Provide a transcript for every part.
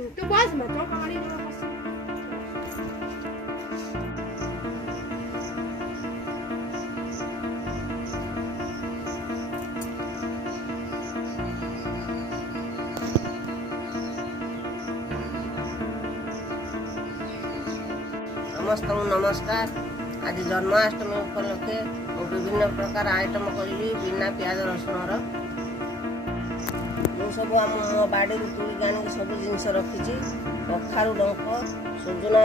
तू बस मत तो पानी में बस। समस्त नमस्कार। आज जन्माष्टमी उपलक्षे विभिन्न प्रकार आइटम करी बिना प्याज रसुण सब आम मो बाड़ी तुलिक आनिक सब जिनस रखी। कखारू डंक सुजुना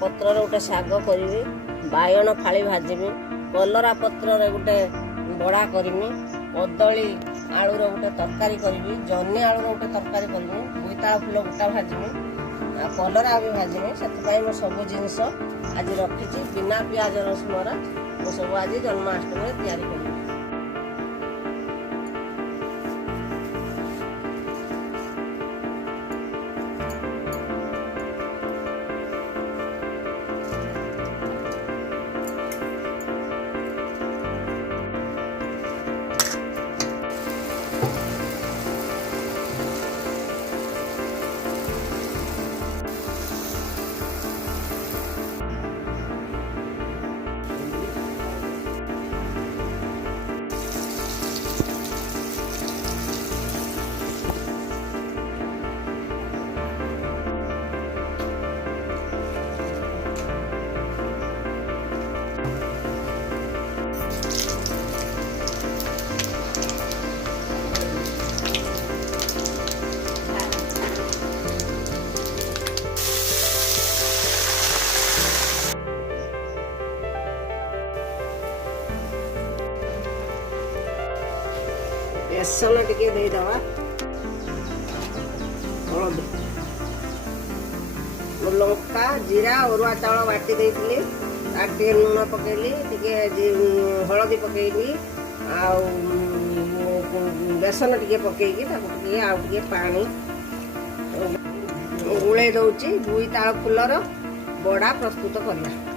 पत्र गोटे शाग करी, बायण फाड़ी भाजमी, कलरा पत्र गोटे बड़ा करमी, कदली आलूर गोटे तरकारी करी, जन्नी आलूर गोटे तरकारी करमी, बोईताल फुल गोटा भाजमी, कलरा भी भाजमी। से मो सब जिनस आज रखी बिना प्याज रसुण मो सब आज जन्माष्टमी तैयारी करी। बेसन टिके देदवा, हलदी, लंका जीरा अरुआ चाउल बाटी देइथिली, टे लुण पकेली, टिके हलदी पकेली, आ बेसन टिके पकेकी टिके आ टिके पानी गुले दउची। बोईताल फुलर बड़ा प्रस्तुत करला।